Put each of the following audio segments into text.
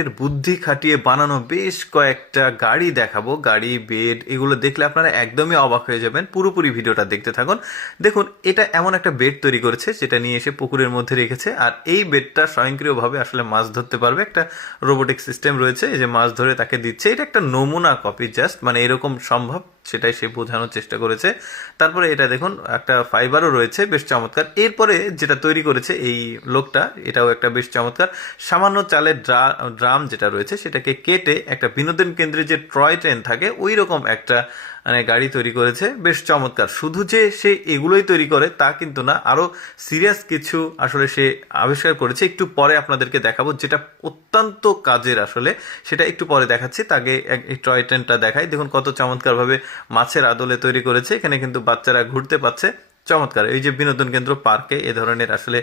এর বুদ্ধি খাটিয়ে বানানো বেশ কয়েকটা গাড়ি দেখাবো। গাড়ি, বেড, এগুলো দেখলে আপনারা একদমই অবাক হয়ে যাবেন। পুরোপুরি ভিডিওটা দেখতে থাকুন। দেখুন, এটা এমন একটা বেড তৈরি করেছে যেটা নিয়ে এসে পুকুরের মধ্যে রেখেছে, আর এই বেডটা স্বয়ংক্রিয়ভাবে আসলে মাছ ধরতে পারবে। একটা রোবোটিক সিস্টেম রয়েছে, এই যে মাছ ধরে তাকে দিচ্ছে। এটা একটা নমুনা কপি, জাস্ট মানে এরকম সম্ভব সেটাই সে বোঝানোর চেষ্টা করেছে। তারপরে এটা দেখুন, একটা ফাইবারও রয়েছে, বেশ চমৎকার। এরপরে যেটা তৈরি করেছে এই লোকটা, এটাও একটা বেশ চমৎকার। সামান্য চালের ড্রাম যেটা রয়েছে সেটাকে কেটে একটা বিনোদন কেন্দ্রে যে টয় ট্রেন থাকে ওই রকম একটা মানে গাড়ি তৈরি করেছে, বেশ চমৎকার। শুধু যে সে এগুলোই তৈরি করে তা কিন্তু না, আরো সিরিয়াস কিছু আসলে সে আবিষ্কার করেছে। একটু পরে আপনাদেরকে দেখাবো, যেটা অত্যন্ত কাজের আসলে, সেটা একটু পরে দেখাচ্ছি। তাকে এই টয় ট্রেনটা দেখাই। দেখুন কত চমৎকার ভাবে মাছের আদলে তৈরি করেছে। এখানে কিন্তু বাচ্চারা ঘুরতে পাচ্ছে, চমৎকার। এই যে বিনোদন কেন্দ্র, পার্কে এ ধরনের আসলে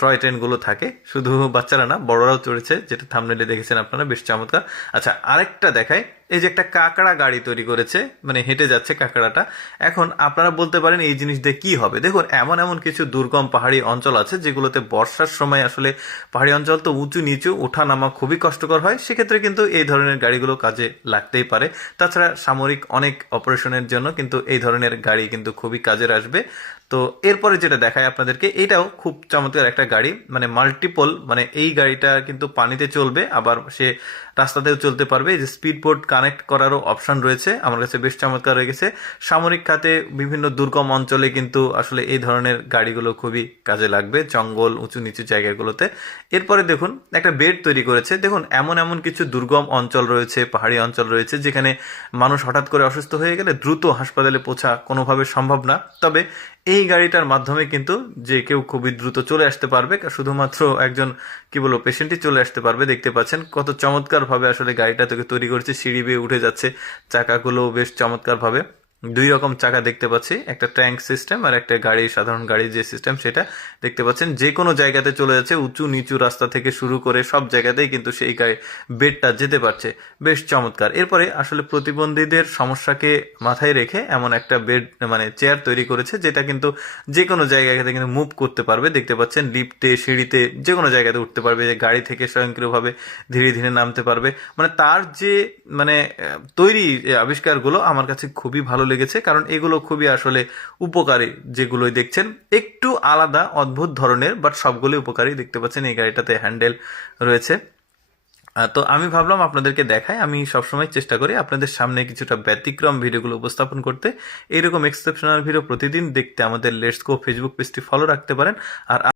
টয় ট্রেনগুলো থাকে, শুধু বাচ্চারা না বড়রাও চড়েছে, যেটা থাম্বনেলে দেখেছেন আপনারা, বেশ চমৎকার। আচ্ছা, আরেকটা দেখাই। এই যে একটা কাঁকড়া গাড়ি তৈরি করেছে, মানে হেঁটে যাচ্ছে কাঁকড়াটা। এখন আপনারা বলতে পারেন এই জিনিস দিয়ে কি হবে। দেখুন, এমন এমন কিছু দুর্গম পাহাড়ি অঞ্চল আছে যেগুলোতে বর্ষার সময় আসলে পাহাড়ি অঞ্চল তো উঁচু নিচু, ওঠা নামা খুবই কষ্টকর হয়। সেক্ষেত্রে কিন্তু এই ধরনের গাড়িগুলো কাজে লাগতেই পারে। তাছাড়া সামরিক অনেক অপারেশনের জন্য কিন্তু এই ধরনের গাড়ি কিন্তু খুবই কাজের আসবে। তো এরপরে যেটা দেখায় আপনাদেরকে, এটাও খুব চমৎকার একটা গাড়ি, মানে মাল্টিপল, মানে এই গাড়িটা কিন্তু পানিতে চলবে, আবার সে রাস্তাতেও চলতে পারবে। এই যে স্পিড বোট কানেক্ট করারও অপশন রয়েছে, আমার কাছে বেশ চমৎকার হয়ে গেছে। সামরিক খাতে বিভিন্ন দুর্গম অঞ্চলে কিন্তু আসলে এই ধরনের গাড়িগুলো খুবই কাজে লাগবে, জঙ্গল, উঁচু নিচু জায়গাগুলোতে। এরপরে দেখুন, একটা বেড তৈরি করেছে। দেখুন, এমন এমন কিছু দুর্গম অঞ্চল রয়েছে, পাহাড়ি অঞ্চল রয়েছে, যেখানে মানুষ হঠাৎ করে অসুস্থ হয়ে গেলে দ্রুত হাসপাতালে পৌঁছা কোনোভাবে সম্ভব না। তবে এই গাড়িটার মাধ্যমে কিন্তু যে কেউ খুবই দ্রুত চলে আসতে পারবে, শুধুমাত্র একজন কি বলবো পেশেন্টই চলে আসতে পারবে। দেখতে পাচ্ছেন কত চমৎকার ভাবে আসলে গাড়িটা থেকে তৈরি করেছে, সিঁড়ি বেয়ে উঠে যাচ্ছে। চাকাগুলো বেশ চমৎকার ভাবে, দুই রকম চাকা দেখতে পাচ্ছি, একটা ট্যাঙ্ক সিস্টেম আর একটা গাড়ি, সাধারণ গাড়ির যে সিস্টেম সেটা দেখতে পাচ্ছেন। যে কোনো জায়গাতে চলে যাচ্ছে, উঁচু নিচু রাস্তা থেকে শুরু করে সব জায়গাতেই কিন্তু সেই বেডটা যেতে পারছে, বেশ চমৎকার। এরপরে আসলে প্রতিবন্ধীদের সমস্যাকে মাথায় রেখে এমন একটা বেড মানে চেয়ার তৈরি করেছে, যেটা কিন্তু যে কোনো জায়গাতে কিন্তু মুভ করতে পারবে। দেখতে পাচ্ছেন লিফটে, সিঁড়িতে, যে কোনো জায়গাতে উঠতে পারবে, যে গাড়ি থেকে স্বয়ংক্রিয়ভাবে ধীরে ধীরে নামতে পারবে। মানে তার যে মানে তৈরি আবিষ্কারগুলো আমার কাছে খুবই ভালো লেগেছে, কারণ এগুলো খুবই আসলে উপকারী। যেগুলোই দেখছেন একটু আলাদা অদ্ভুত ধরনের, বাট সবগুলোই উপকারী। দেখতে পাচ্ছেন এই গাড়িটাতে হ্যান্ডেল রয়েছে। তো আমি ভাবলাম আপনাদেরকে দেখাই। আমি সবসময় চেষ্টা করি আপনাদের সামনে কিছুটা ব্যতিক্রম ভিডিওগুলো উপস্থাপন করতে। এইরকম এক্সেপশনাল ভিডিও প্রতিদিন দেখতে আমাদের লেটস গো ফেসবুক পেজটি ফলো রাখতে পারেন। আর